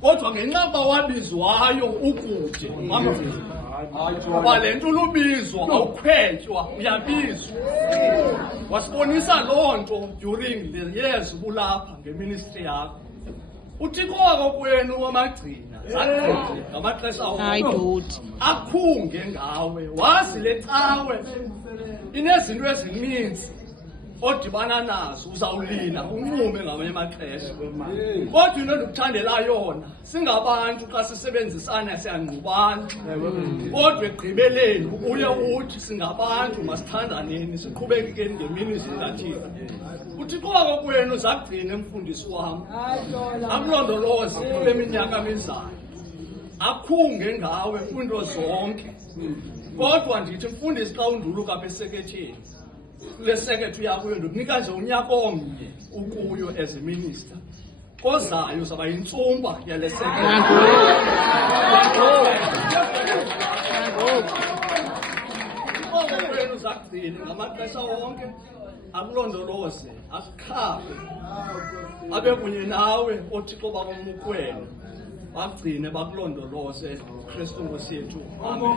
kodwa ngenxa wabizwayo ukude kuba le nto lubizwa awukhwetywa uyabizwa. Wasibonisa loo nto during the years ubulapha ngeministry yakho. Uthixo wakokwenu wamagcina ngamaxesha onke akhunge ngawe, wazi le cawe inezinto ezininzi odibana nazo, uzawulila unqume ngamanye amaxesha. Kodwa into endikuthandela yona, singabantu xa sisebenzisana siyangqubana, kodwa ekugqibeleni uye uthi singabantu masithandaneni, siqhubekekeni ngemini zikaThixo. Uthixo wakokwenu zakugcina mfundisi wam, akulondoloze kule minyaka mizayo, akhunge ngawe kwiinto zonke. Kodwa ndithi mfundisi, xa unduluka apha eseketheni, kule sekethu yakho ndikunika nje unyaka omnye ukuyo as a minister. Kozayo uzawuba yintsumba yale sekethu. Uthixo zakugcine ngamaxesha wonke, akulondoloze, akukhaphe, abe kunye nawe oThixo bakomukwenu, bagcine bakulondoloze. Kristu Nkosi yethu. Amen.